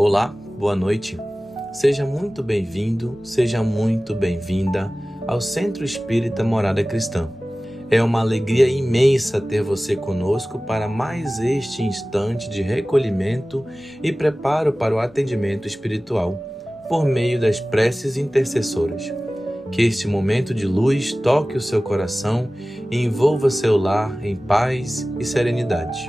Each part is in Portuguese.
Olá, boa noite. Seja muito bem-vindo, seja muito bem-vinda ao Centro Espírita Morada Cristã. É uma alegria imensa ter você conosco para mais este instante de recolhimento e preparo para o atendimento espiritual, por meio das preces intercessoras. Que este momento de luz toque o seu coração e envolva seu lar em paz e serenidade.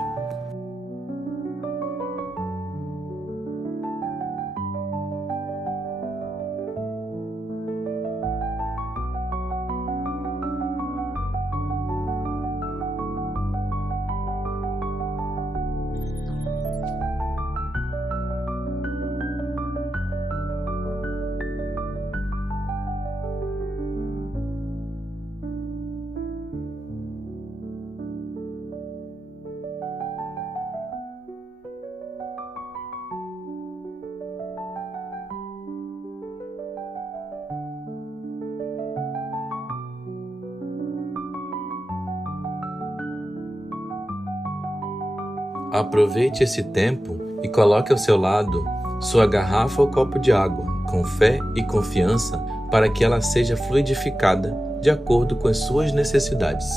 Aproveite esse tempo e coloque ao seu lado sua garrafa ou copo de água, com fé e confiança, para que ela seja fluidificada de acordo com as suas necessidades.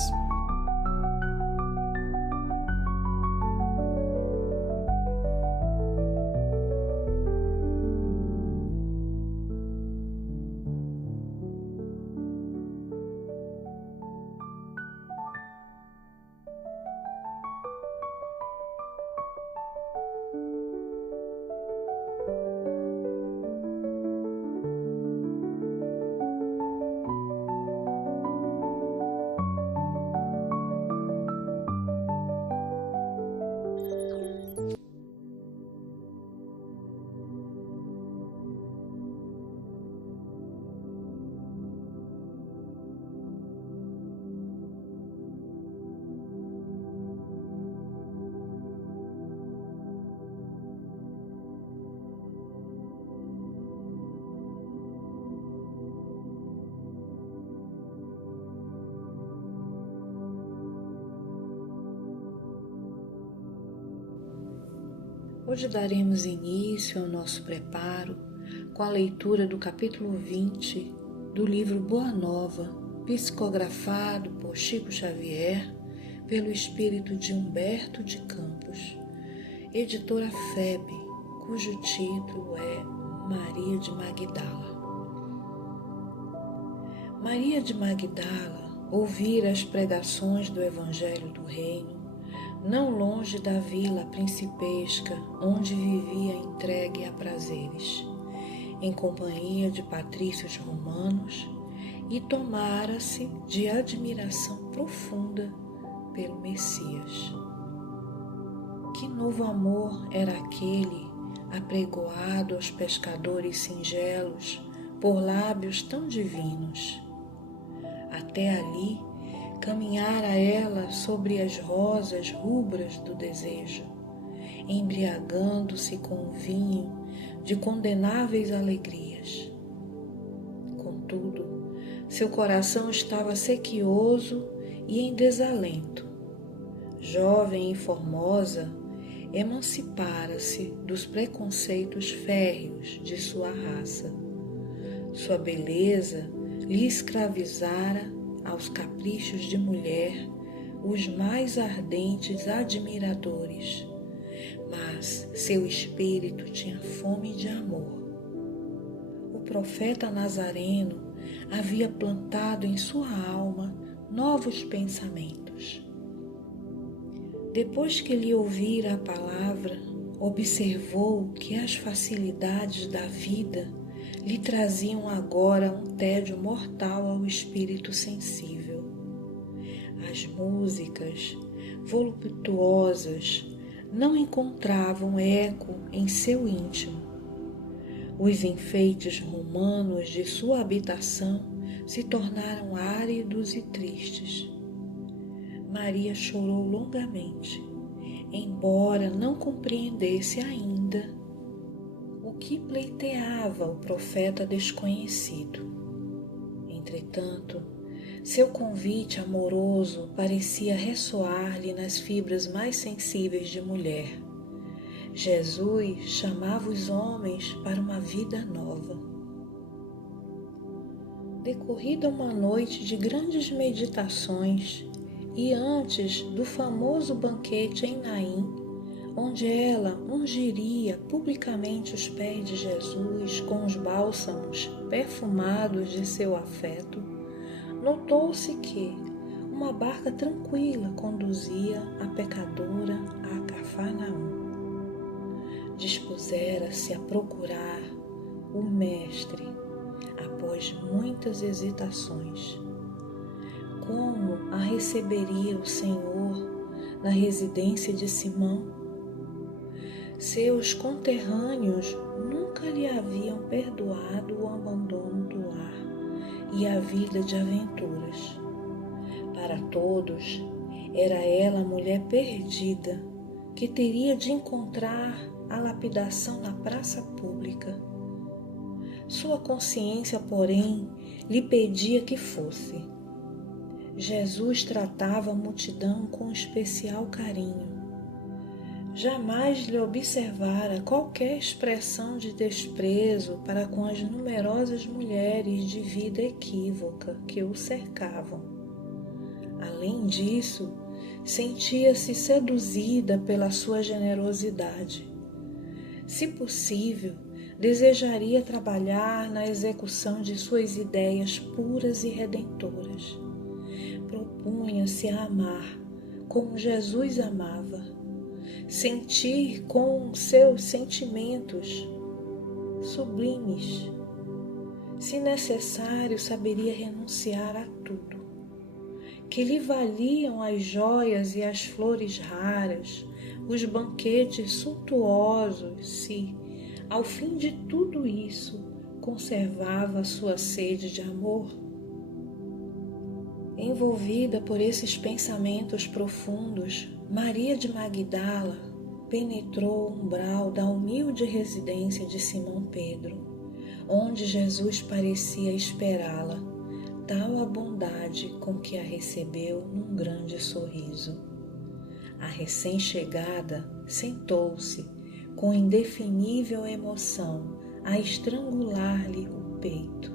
Hoje daremos início ao nosso preparo com a leitura do capítulo 20 do livro Boa Nova, psicografado por Chico Xavier, pelo espírito de Humberto de Campos, editora FEB, cujo título é Maria de Magdala. Maria de Magdala ouvira as pregações do Evangelho do Reino, não longe da vila principesca onde vivia entregue a prazeres, em companhia de patrícios romanos, e tomara-se de admiração profunda pelo Messias. Que novo amor era aquele apregoado aos pescadores singelos por lábios tão divinos? Até ali caminhara ela sobre as rosas rubras do desejo, embriagando-se com o vinho de condenáveis alegrias. Contudo, seu coração estava sequioso e em desalento. Jovem e formosa, emancipara-se dos preconceitos férreos de sua raça. Sua beleza lhe escravizara aos caprichos de mulher os mais ardentes admiradores, mas seu espírito tinha fome de amor. O profeta Nazareno havia plantado em sua alma novos pensamentos. Depois que lhe ouvira a palavra, observou que as facilidades da vida lhe traziam agora um tédio mortal ao espírito sensível. As músicas voluptuosas não encontravam eco em seu íntimo. Os enfeites romanos de sua habitação se tornaram áridos e tristes. Maria chorou longamente, embora não compreendesse ainda o que pleiteava o profeta desconhecido. Entretanto, seu convite amoroso parecia ressoar-lhe nas fibras mais sensíveis de mulher. Jesus chamava os homens para uma vida nova. Decorrida uma noite de grandes meditações e antes do famoso banquete em Naim, onde ela ungiria publicamente os pés de Jesus com os bálsamos perfumados de seu afeto, notou-se que uma barca tranquila conduzia a pecadora a Cafarnaum. Dispusera-se a procurar o Mestre após muitas hesitações. Como a receberia o Senhor na residência de Simão? Seus conterrâneos nunca lhe haviam perdoado o abandono do lar e a vida de aventuras. Para todos, era ela a mulher perdida que teria de encontrar a lapidação na praça pública. Sua consciência, porém, lhe pedia que fosse. Jesus tratava a multidão com especial carinho. Jamais lhe observara qualquer expressão de desprezo para com as numerosas mulheres de vida equívoca que o cercavam. Além disso, sentia-se seduzida pela sua generosidade. Se possível, desejaria trabalhar na execução de suas ideias puras e redentoras. Propunha-se a amar como Jesus amava, sentir com seus sentimentos sublimes. Se necessário, saberia renunciar a tudo. Que lhe valiam as joias e as flores raras, os banquetes suntuosos, se, ao fim de tudo isso, conservava sua sede de amor? Envolvida por esses pensamentos profundos, Maria de Magdala penetrou o umbral da humilde residência de Simão Pedro, onde Jesus parecia esperá-la, tal a bondade com que a recebeu num grande sorriso. A recém-chegada sentou-se, com indefinível emoção, a estrangular-lhe o peito.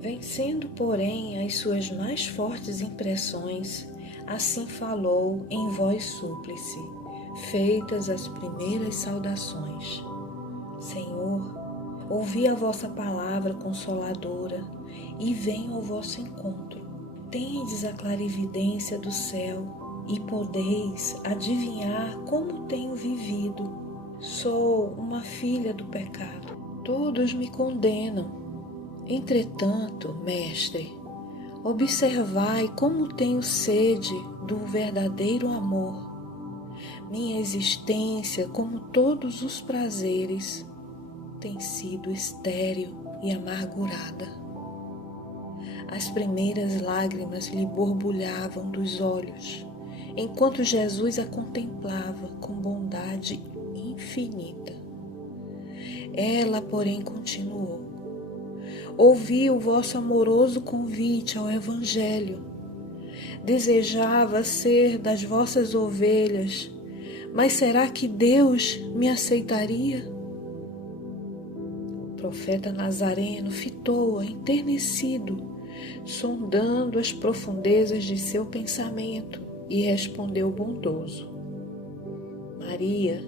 Vencendo, porém, as suas mais fortes impressões, assim falou em voz súplice, feitas as primeiras saudações: Senhor, ouvi a vossa palavra consoladora e venho ao vosso encontro. Tendes a clarividência do céu e podeis adivinhar como tenho vivido. Sou uma filha do pecado. Todos me condenam. Entretanto, Mestre, observai como tenho sede do verdadeiro amor. Minha existência, como todos os prazeres, tem sido estéril e amargurada. As primeiras lágrimas lhe borbulhavam dos olhos, enquanto Jesus a contemplava com bondade infinita. Ela, porém, continuou: ouvi o vosso amoroso convite ao Evangelho. Desejava ser das vossas ovelhas, mas será que Deus me aceitaria? O profeta Nazareno fitou-a enternecido, sondando as profundezas de seu pensamento, e respondeu bondoso: Maria,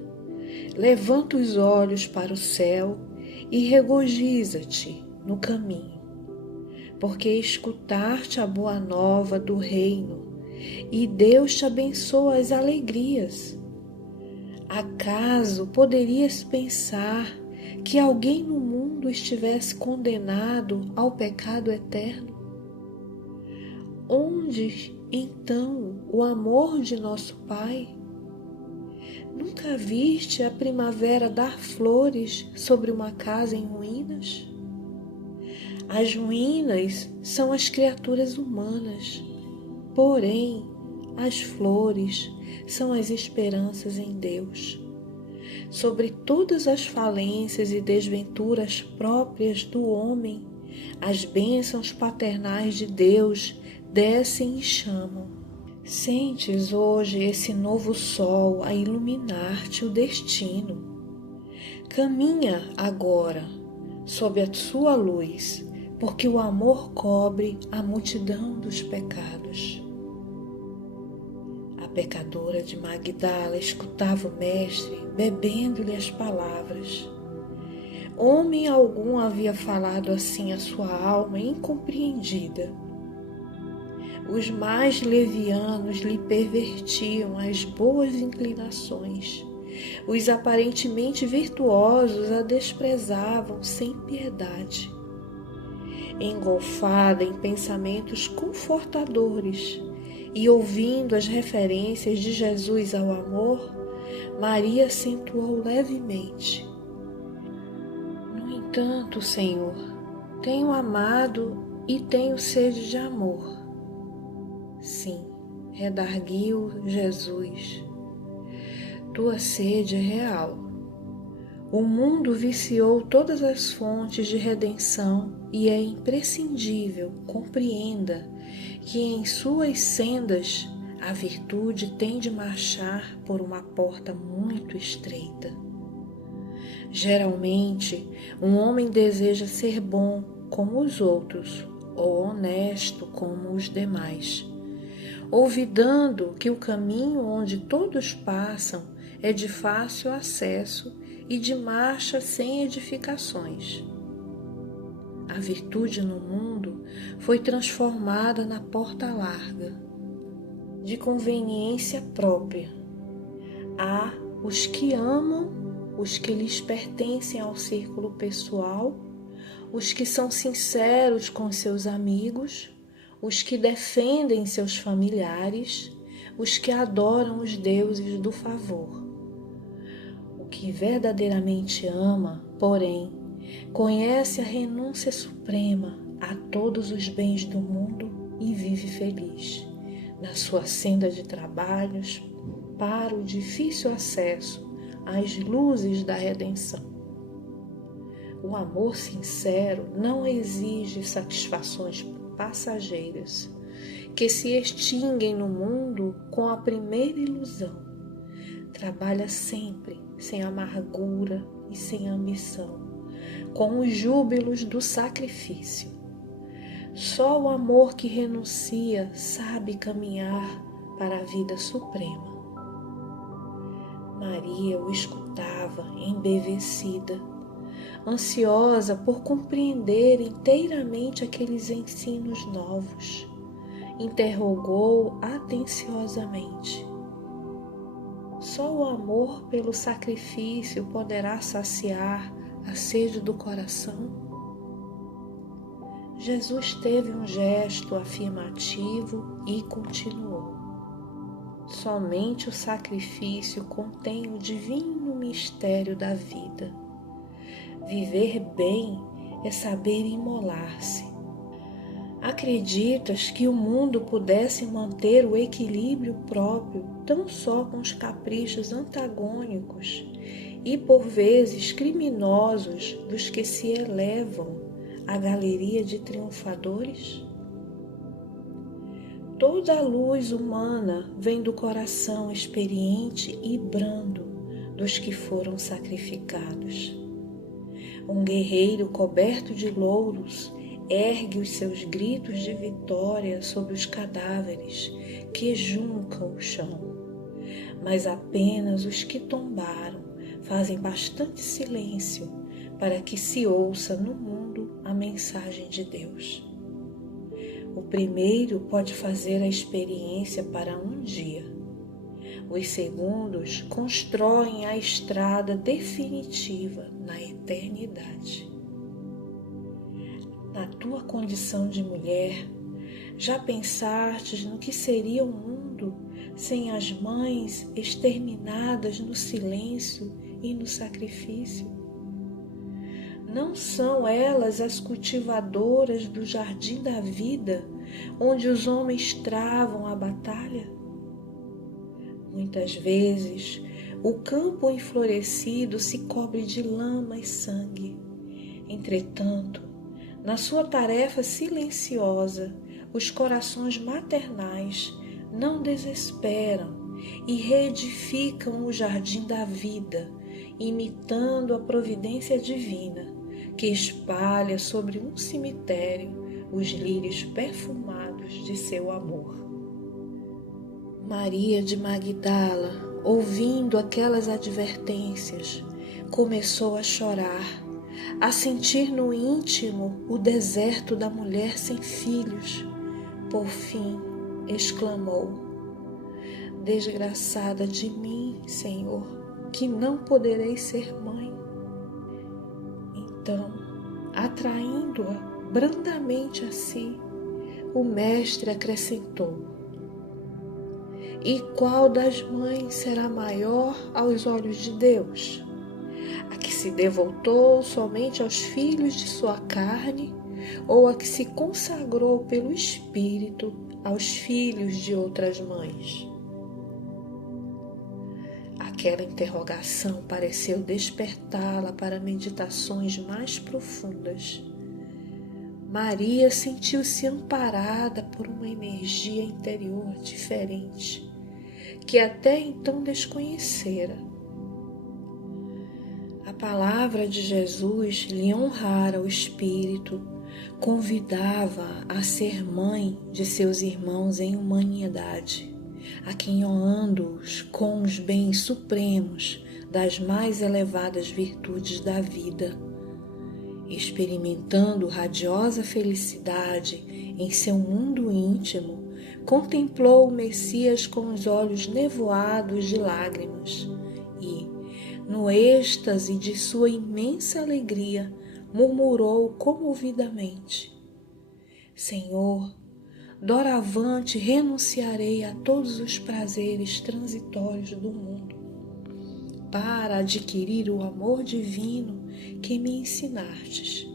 levanta os olhos para o céu e regozija-te no caminho, porque escutar-te a boa nova do reino, e Deus te abençoa as alegrias. Acaso poderias pensar que alguém no mundo estivesse condenado ao pecado eterno? Onde, então, o amor de nosso Pai? Nunca viste a primavera dar flores sobre uma casa em ruínas? As ruínas são as criaturas humanas, porém, as flores são as esperanças em Deus. Sobre todas as falências e desventuras próprias do homem, as bênçãos paternais de Deus descem e chamam. Sentes hoje esse novo sol a iluminar-te o destino. Caminha agora sob a sua luz, porque o amor cobre a multidão dos pecados. A pecadora de Magdala escutava o mestre bebendo-lhe as palavras. Homem algum havia falado assim à sua alma incompreendida. Os mais levianos lhe pervertiam as boas inclinações. Os aparentemente virtuosos a desprezavam sem piedade. Engolfada em pensamentos confortadores e ouvindo as referências de Jesus ao amor, Maria acentuou levemente: No entanto, Senhor, tenho amado e tenho sede de amor. Sim, redarguiu Jesus, tua sede é real. O mundo viciou todas as fontes de redenção e é imprescindível compreenda que em suas sendas a virtude tem de marchar por uma porta muito estreita. Geralmente, um homem deseja ser bom como os outros ou honesto como os demais, olvidando que o caminho onde todos passam é de fácil acesso e de marcha sem edificações. A virtude no mundo foi transformada na porta larga, de conveniência própria. Há os que amam, os que lhes pertencem ao círculo pessoal, os que são sinceros com seus amigos, os que defendem seus familiares, os que adoram os deuses do favor. O que verdadeiramente ama, porém, conhece a renúncia suprema a todos os bens do mundo e vive feliz na sua senda de trabalhos para o difícil acesso às luzes da redenção. O amor sincero não exige satisfações passageiras que se extinguem no mundo com a primeira ilusão. Trabalha sempre sem amargura e sem ambição, com os júbilos do sacrifício. Só o amor que renuncia sabe caminhar para a vida suprema. Maria o escutava embevecida, ansiosa por compreender inteiramente aqueles ensinos novos. Interrogou atenciosamente: só o amor pelo sacrifício poderá saciar a sede do coração? Jesus teve um gesto afirmativo e continuou: somente o sacrifício contém o divino mistério da vida. Viver bem é saber imolar-se. Acreditas que o mundo pudesse manter o equilíbrio próprio tão só com os caprichos antagônicos e por vezes criminosos dos que se elevam à galeria de triunfadores? Toda a luz humana vem do coração experiente e brando dos que foram sacrificados. Um guerreiro coberto de louros ergue os seus gritos de vitória sobre os cadáveres que juncam o chão, mas apenas os que tombaram fazem bastante silêncio para que se ouça no mundo a mensagem de Deus. O primeiro pode fazer a experiência para um dia. Os segundos constroem a estrada definitiva na eternidade. Na tua condição de mulher, já pensastes no que seria o mundo sem as mães exterminadas no silêncio e no sacrifício? Não são elas as cultivadoras do jardim da vida, onde os homens travam a batalha? Muitas vezes, o campo enflorescido se cobre de lama e sangue. Entretanto, na sua tarefa silenciosa, os corações maternais não desesperam e reedificam o jardim da vida, imitando a providência divina que espalha sobre um cemitério os lírios perfumados de seu amor. Maria de Magdala, ouvindo aquelas advertências, começou a chorar, a sentir no íntimo o deserto da mulher sem filhos. Por fim, exclamou: desgraçada de mim, Senhor, que não poderei ser mãe. Então, atraindo-a brandamente a si, o mestre acrescentou: e qual das mães será maior aos olhos de Deus? A que se devotou somente aos filhos de sua carne, ou a que se consagrou pelo Espírito aos filhos de outras mães? Aquela interrogação pareceu despertá-la para meditações mais profundas. Maria sentiu-se amparada por uma energia interior diferente, que até então desconhecera. A palavra de Jesus lhe honrara o espírito, convidava a ser mãe de seus irmãos em humanidade, aquinhoando-os com os bens supremos das mais elevadas virtudes da vida. Experimentando radiosa felicidade em seu mundo íntimo, contemplou o Messias com os olhos nevoados de lágrimas e, no êxtase de sua imensa alegria, murmurou comovidamente: Senhor, doravante renunciarei a todos os prazeres transitórios do mundo, para adquirir o amor divino que me ensinastes.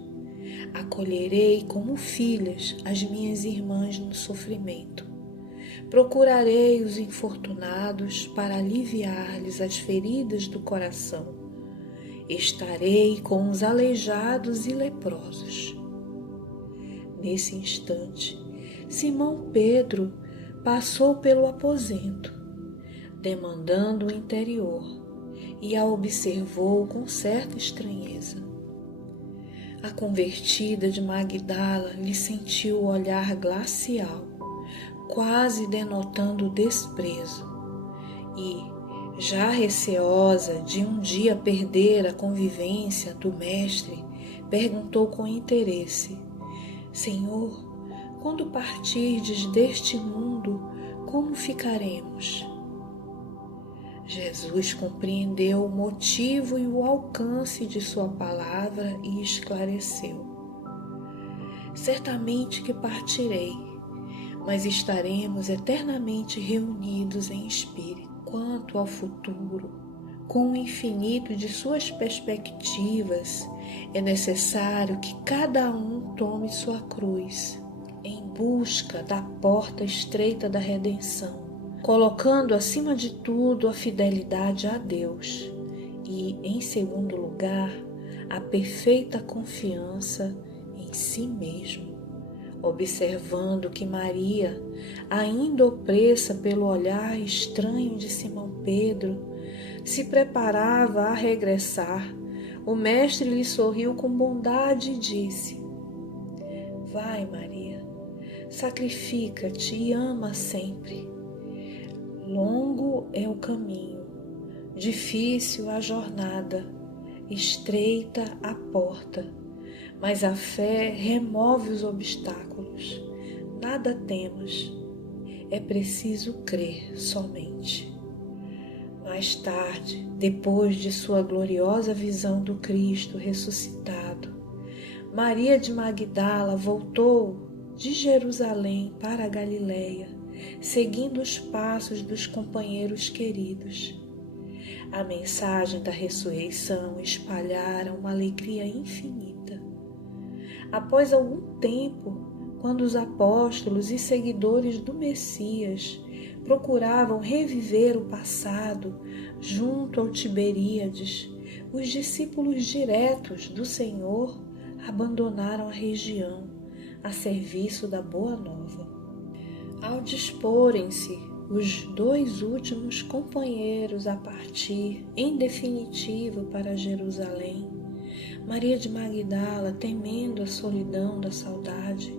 Acolherei como filhas as minhas irmãs no sofrimento. Procurarei os infortunados para aliviar-lhes as feridas do coração. Estarei com os aleijados e leprosos. Nesse instante, Simão Pedro passou pelo aposento, demandando o interior, e a observou com certa estranheza. A convertida de Magdala lhe sentiu o olhar glacial, quase denotando desprezo, e, já receosa de um dia perder a convivência do mestre, perguntou com interesse: Senhor, quando partirdes deste mundo, como ficaremos? Jesus compreendeu o motivo e o alcance de sua palavra e esclareceu: certamente que partirei, mas estaremos eternamente reunidos em espírito. Quanto ao futuro, com o infinito de suas perspectivas, é necessário que cada um tome sua cruz, em busca da porta estreita da redenção, colocando acima de tudo a fidelidade a Deus e, em segundo lugar, a perfeita confiança em si mesmo, observando que Maria, ainda opressa pelo olhar estranho de Simão Pedro, se preparava a regressar. O mestre lhe sorriu com bondade e disse: vai, Maria, sacrifica-te e ama sempre. Longo é o caminho, difícil a jornada, estreita a porta, mas a fé remove os obstáculos. Nada temas, é preciso crer somente. Mais tarde, depois de sua gloriosa visão do Cristo ressuscitado, Maria de Magdala voltou de Jerusalém para a Galileia, seguindo os passos dos companheiros queridos. A mensagem da ressurreição espalhara uma alegria infinita. Após algum tempo, quando os apóstolos e seguidores do Messias procuravam reviver o passado junto ao Tiberíades, os discípulos diretos do Senhor abandonaram a região a serviço da Boa Nova. Ao disporem-se os 2 últimos companheiros a partir, em definitivo, para Jerusalém, Maria de Magdala, temendo a solidão da saudade,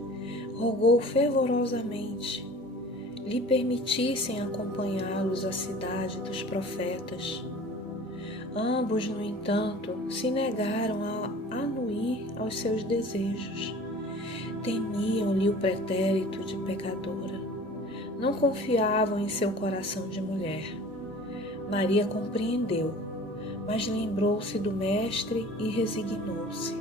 rogou fervorosamente lhe permitissem acompanhá-los à cidade dos profetas. Ambos, no entanto, se negaram a anuir aos seus desejos. Temiam-lhe o pretérito de pecadora. Não confiavam em seu coração de mulher. Maria compreendeu, mas lembrou-se do Mestre e resignou-se.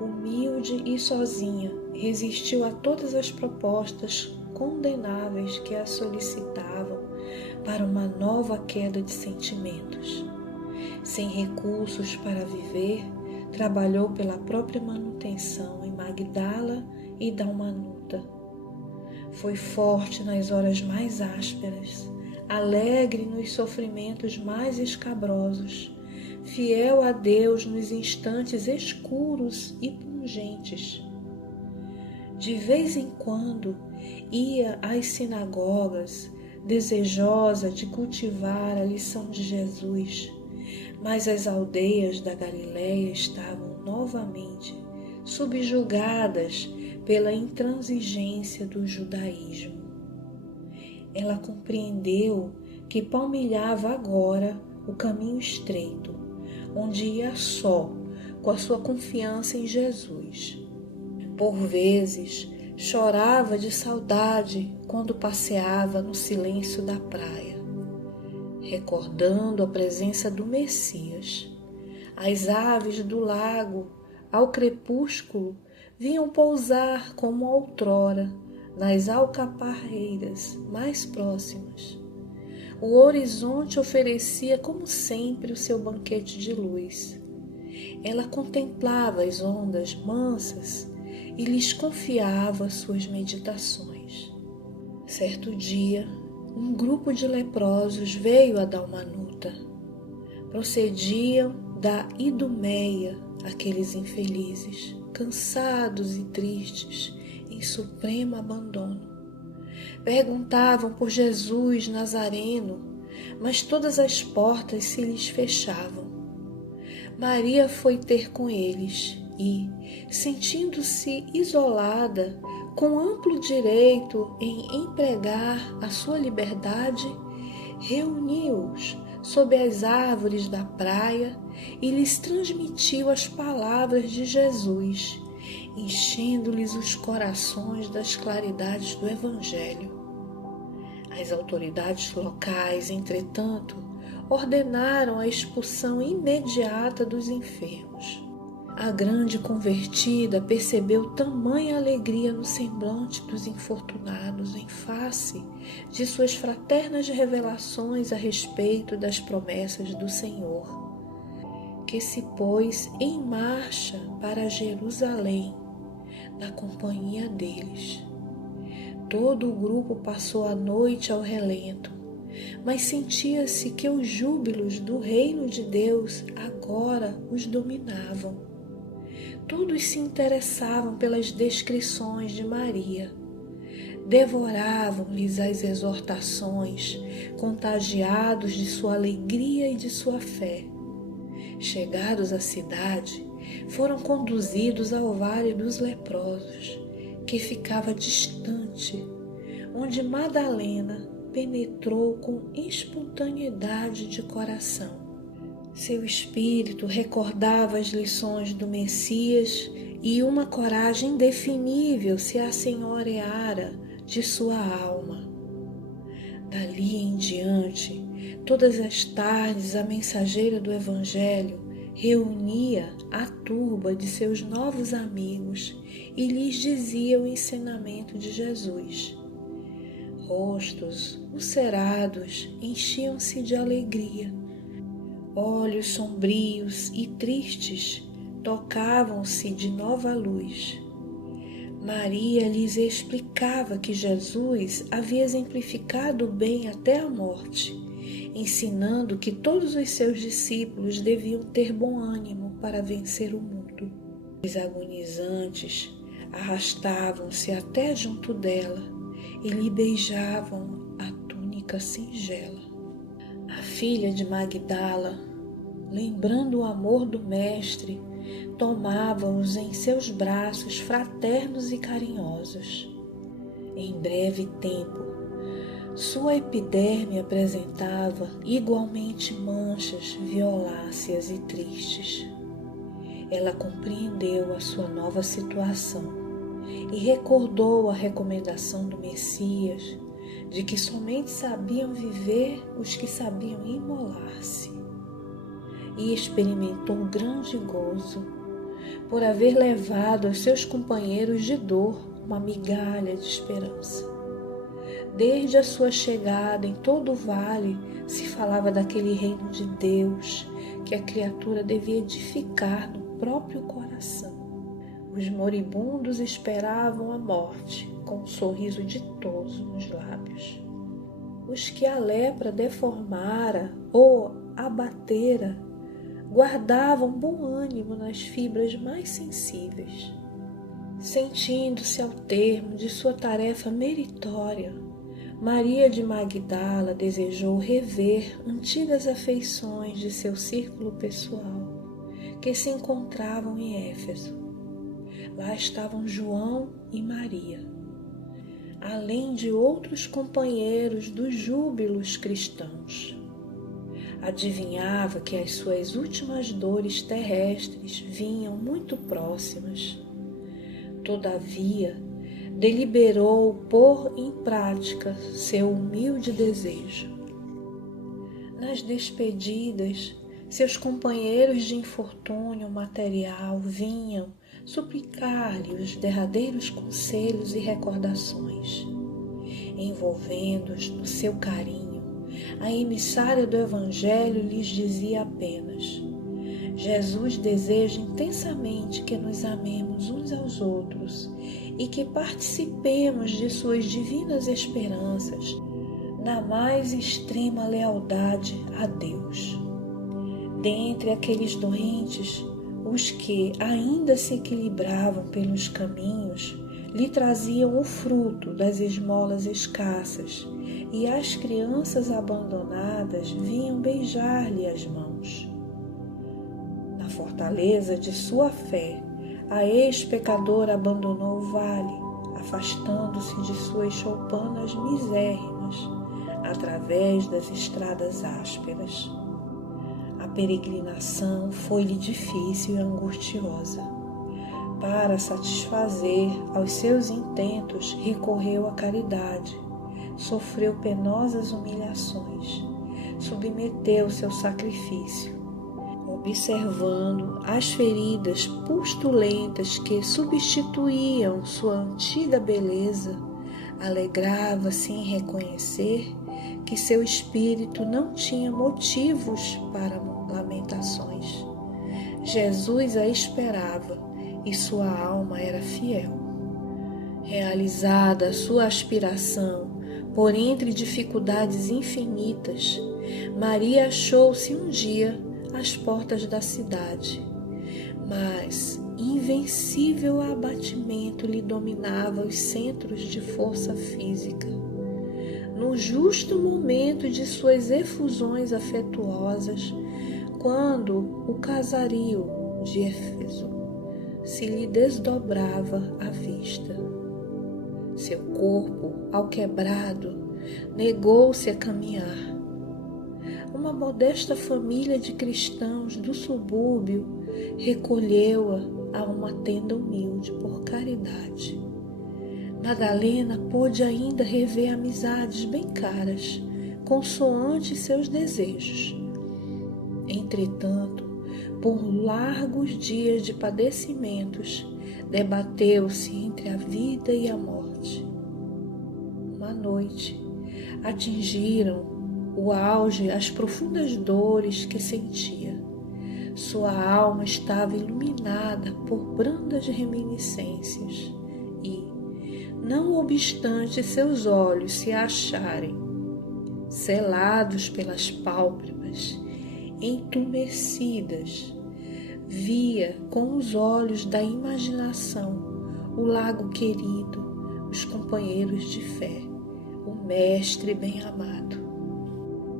Humilde e sozinha, resistiu a todas as propostas condenáveis que a solicitavam para uma nova queda de sentimentos. Sem recursos para viver, trabalhou pela própria manutenção em Magdala e Dalmanuta. Foi forte nas horas mais ásperas, alegre nos sofrimentos mais escabrosos, fiel a Deus nos instantes escuros e pungentes. De vez em quando ia às sinagogas, desejosa de cultivar a lição de Jesus, mas as aldeias da Galileia estavam novamente subjugadas pela intransigência do judaísmo. Ela compreendeu que palmilhava agora o caminho estreito, onde ia só, com a sua confiança em Jesus. Por vezes, chorava de saudade quando passeava no silêncio da praia, recordando a presença do Messias. As aves do lago, ao crepúsculo, vinham pousar como outrora nas alcaparreiras mais próximas. O horizonte oferecia, como sempre, o seu banquete de luz. Ela contemplava as ondas mansas e lhes confiava suas meditações. Certo dia, um grupo de leprosos veio a Dalmanuta. Procediam da Idumeia aqueles infelizes, cansados e tristes, em supremo abandono. Perguntavam por Jesus Nazareno, mas todas as portas se lhes fechavam. Maria foi ter com eles e, sentindo-se isolada, com amplo direito em empregar a sua liberdade, reuniu-os sob as árvores da praia e lhes transmitiu as palavras de Jesus, enchendo-lhes os corações das claridades do Evangelho. As autoridades locais, entretanto, ordenaram a expulsão imediata dos enfermos. A grande convertida percebeu tamanha alegria no semblante dos infortunados em face de suas fraternas revelações a respeito das promessas do Senhor, que se pôs em marcha para Jerusalém, na companhia deles. Todo o grupo passou a noite ao relento, mas sentia-se que os júbilos do reino de Deus agora os dominavam. Todos se interessavam pelas descrições de Maria. Devoravam-lhes as exortações, contagiados de sua alegria e de sua fé. Chegados à cidade, foram conduzidos ao Vale dos Leprosos, que ficava distante, onde Madalena penetrou com espontaneidade de coração. Seu espírito recordava as lições do Messias e uma coragem indefinível se assenhoreara de sua alma. Dali em diante, todas as tardes a mensageira do Evangelho reunia a turba de seus novos amigos e lhes dizia o ensinamento de Jesus. Rostos ulcerados enchiam-se de alegria. Olhos sombrios e tristes tocavam-se de nova luz. Maria lhes explicava que Jesus havia exemplificado o bem até a morte, ensinando que todos os seus discípulos deviam ter bom ânimo para vencer o mundo. Os agonizantes arrastavam-se até junto dela e lhe beijavam a túnica. túnica singela. A filha de Magdala, lembrando o amor do Mestre, tomava-os em seus braços fraternos e carinhosos. Em breve tempo, sua epiderme apresentava igualmente manchas violáceas e tristes. Ela compreendeu a sua nova situação e recordou a recomendação do Messias de que somente sabiam viver os que sabiam imolar-se. E experimentou um grande gozo por haver levado aos seus companheiros de dor uma migalha de esperança. Desde a sua chegada em todo o vale se falava daquele reino de Deus que a criatura devia edificar no próprio coração. Os moribundos esperavam a morte com um sorriso ditoso nos lábios. Os que a lepra deformara ou abatera guardavam bom ânimo nas fibras mais sensíveis. Sentindo-se ao termo de sua tarefa meritória, Maria de Magdala desejou rever antigas afeições de seu círculo pessoal, que se encontravam em Éfeso. Lá estavam João e Maria, além de outros companheiros dos júbilos cristãos. Adivinhava que as suas últimas dores terrestres vinham muito próximas. Todavia, deliberou pôr em prática seu humilde desejo. Nas despedidas, seus companheiros de infortúnio material vinham suplicar-lhe os derradeiros conselhos e recordações. Envolvendo-os no seu carinho, a emissária do Evangelho lhes dizia apenas: Jesus deseja intensamente que nos amemos uns aos outros e que participemos de suas divinas esperanças na mais extrema lealdade a Deus. Dentre aqueles doentes, os que ainda se equilibravam pelos caminhos lhe traziam o fruto das esmolas escassas, e as crianças abandonadas vinham beijar-lhe as mãos. Na fortaleza de sua fé, a ex-pecadora abandonou o vale, afastando-se de suas choupanas misérrimas, através das estradas ásperas. A peregrinação foi-lhe difícil e angustiosa. Para satisfazer aos seus intentos, recorreu à caridade, sofreu penosas humilhações, submeteu-se ao sacrifício. Observando as feridas pustulentas que substituíam sua antiga beleza, alegrava-se em reconhecer que seu espírito não tinha motivos para lamentações. Jesus a esperava e sua alma era fiel. Realizada a sua aspiração, por entre dificuldades infinitas, Maria achou-se um dia às portas da cidade, mas invencível abatimento lhe dominava os centros de força física. No justo momento de suas efusões afetuosas, quando o casario de Éfeso se lhe desdobrava à vista, seu corpo, alquebrado, negou-se a caminhar. Uma modesta família de cristãos do subúrbio recolheu-a a uma tenda humilde por caridade. Madalena pôde ainda rever amizades bem caras, consoante seus desejos. Entretanto, por largos dias de padecimentos, debateu-se entre a vida e a morte. Uma noite, atingiram o auge as profundas dores que sentia. Sua alma estava iluminada por brandas reminiscências e, não obstante seus olhos se acharem selados pelas pálpebras, entumecidas, via com os olhos da imaginação o lago querido, os companheiros de fé, o Mestre bem-amado.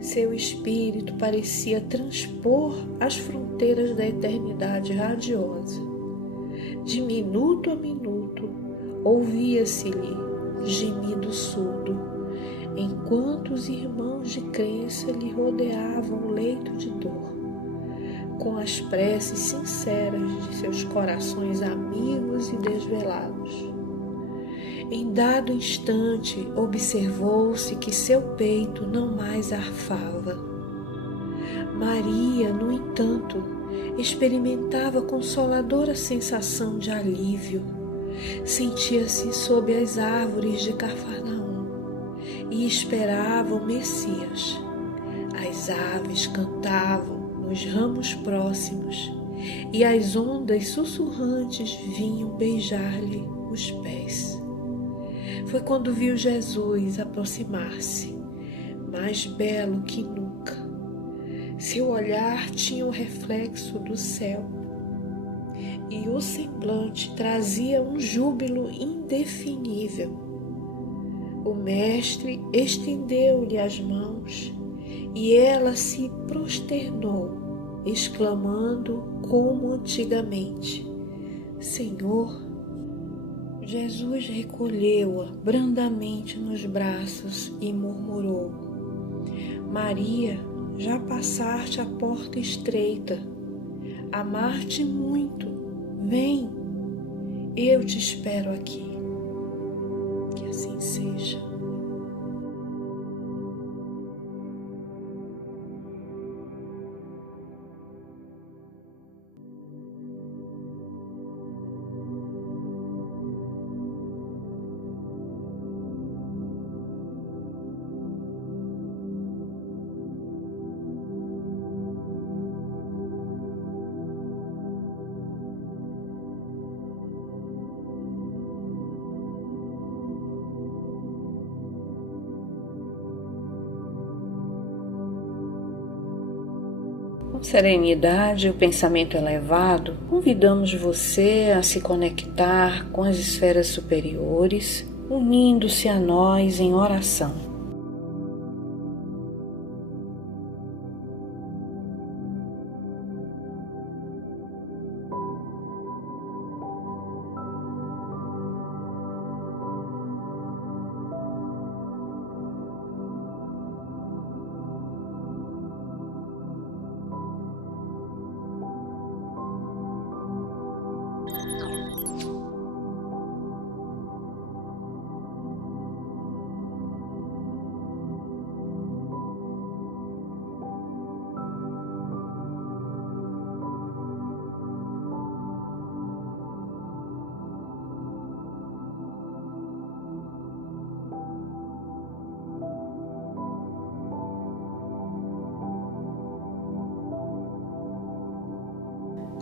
Seu espírito parecia transpor as fronteiras da eternidade radiosa. De minuto a minuto, ouvia-se-lhe gemido surdo, enquanto os irmãos de crença lhe rodeavam o leito de dor, com as preces sinceras de seus corações amigos e desvelados. Em dado instante, observou-se que seu peito não mais arfava. Maria, no entanto, experimentava consoladora sensação de alívio. Sentia-se sob as árvores de Cafarnaum e esperava o Messias. As aves cantavam nos ramos próximos e as ondas sussurrantes vinham beijar-lhe os pés. Foi quando viu Jesus aproximar-se, mais belo que nunca. Seu olhar tinha o reflexo do céu e o semblante trazia um júbilo indefinível. O Mestre estendeu-lhe as mãos e ela se prosternou, exclamando como antigamente: Senhor. Jesus recolheu-a brandamente nos braços e murmurou: Maria, já passaste a porta estreita. Amar-te muito. Vem, eu te espero aqui. Que assim seja. Com serenidade e o pensamento elevado, convidamos você a se conectar com as esferas superiores, unindo-se a nós em oração.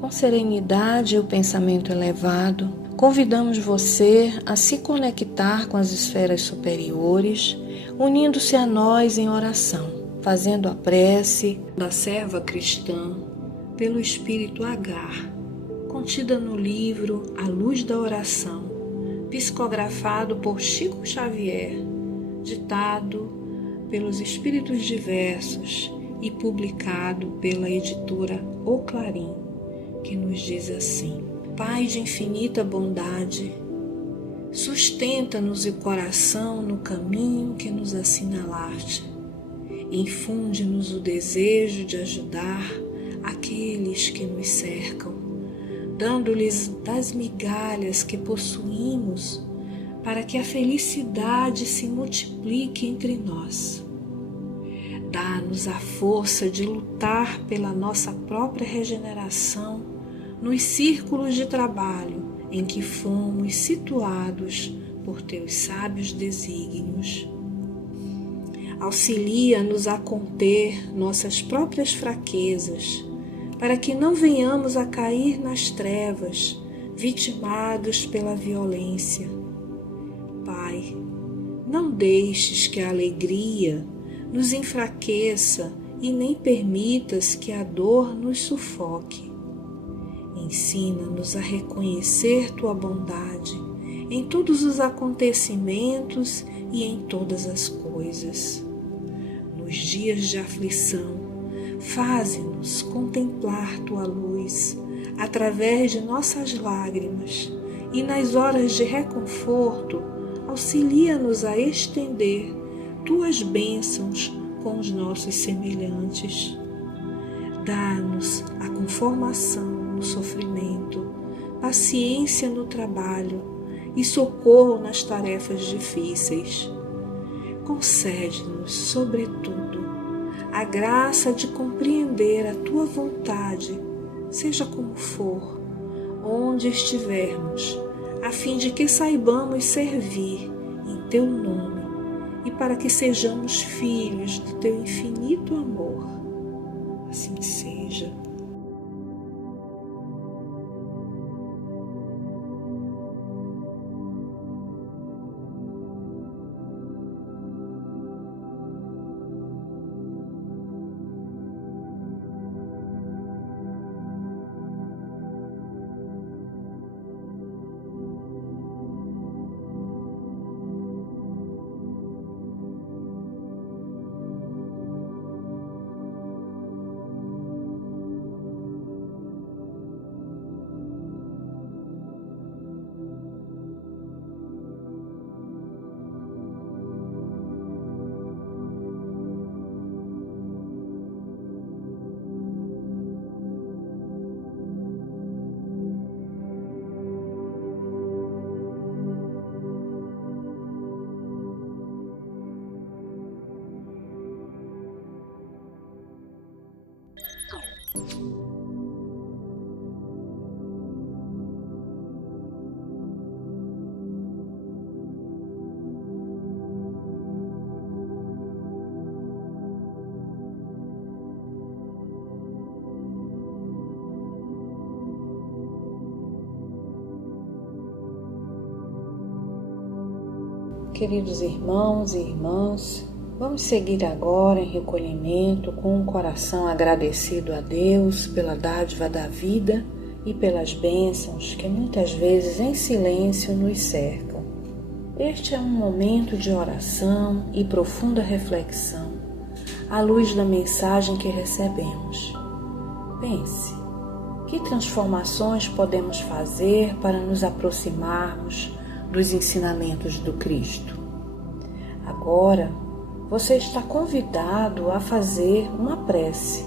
Com serenidade e o pensamento elevado, convidamos você a se conectar com as esferas superiores, unindo-se a nós em oração, fazendo a prece da serva cristã pelo Espírito Agar, contida no livro A Luz da Oração, psicografado por Chico Xavier, ditado pelos Espíritos Diversos e publicado pela editora O Clarim, que nos diz assim: Pai de infinita bondade, sustenta-nos o coração no caminho que nos assinalaste, infunde-nos o desejo de ajudar aqueles que nos cercam, dando-lhes das migalhas que possuímos, para que a felicidade se multiplique entre nós. Dá-nos a força de lutar pela nossa própria regeneração nos círculos de trabalho em que fomos situados por teus sábios desígnios. Auxilia-nos a conter nossas próprias fraquezas, para que não venhamos a cair nas trevas, vitimados pela violência. Pai, não deixes que a alegria nos enfraqueça e nem permitas que a dor nos sufoque. Ensina-nos a reconhecer tua bondade em todos os acontecimentos e em todas as coisas. Nos dias de aflição, faze-nos contemplar tua luz através de nossas lágrimas, e nas horas de reconforto, auxilia-nos a estender tuas bênçãos com os nossos semelhantes. Dá-nos a conformação no sofrimento, paciência no trabalho e socorro nas tarefas difíceis. Concede-nos, sobretudo, a graça de compreender a tua vontade, seja como for, onde estivermos, a fim de que saibamos servir em teu nome e para que sejamos filhos do teu infinito amor. Assim seja. Queridos irmãos e irmãs, vamos seguir agora em recolhimento com um coração agradecido a Deus pela dádiva da vida e pelas bênçãos que muitas vezes em silêncio nos cercam. Este é um momento de oração e profunda reflexão, à luz da mensagem que recebemos. Pense, que transformações podemos fazer para nos aproximarmos dos ensinamentos do Cristo? Agora, você está convidado a fazer uma prece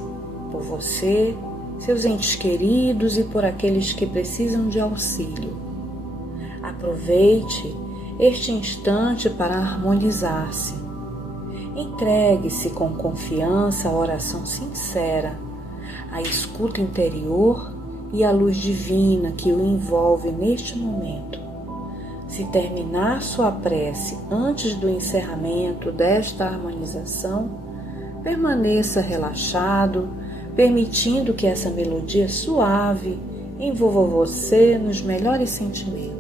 por você, seus entes queridos e por aqueles que precisam de auxílio. Aproveite este instante para harmonizar-se. Entregue-se com confiança à oração sincera, à escuta interior e à luz divina que o envolve neste momento. Se terminar sua prece antes do encerramento desta harmonização, permaneça relaxado, permitindo que essa melodia suave envolva você nos melhores sentimentos.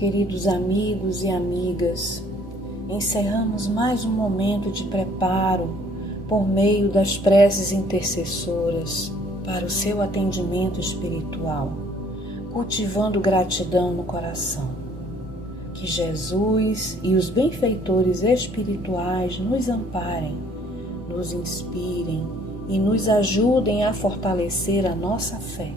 Queridos amigos e amigas, encerramos mais um momento de preparo por meio das preces intercessoras para o seu atendimento espiritual, cultivando gratidão no coração. Que Jesus e os benfeitores espirituais nos amparem, nos inspirem e nos ajudem a fortalecer a nossa fé.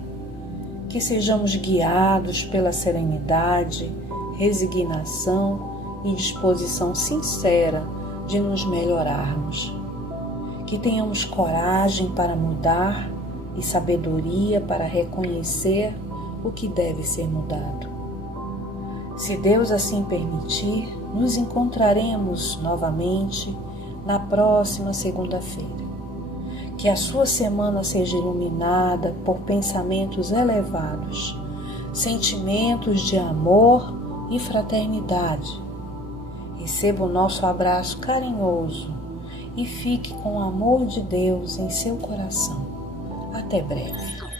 Que sejamos guiados pela serenidade, resignação e disposição sincera de nos melhorarmos. Que tenhamos coragem para mudar e sabedoria para reconhecer o que deve ser mudado. Se Deus assim permitir, nos encontraremos novamente na próxima segunda-feira. Que a sua semana seja iluminada por pensamentos elevados, sentimentos de amor e fraternidade. Receba o nosso abraço carinhoso e fique com o amor de Deus em seu coração. Até breve.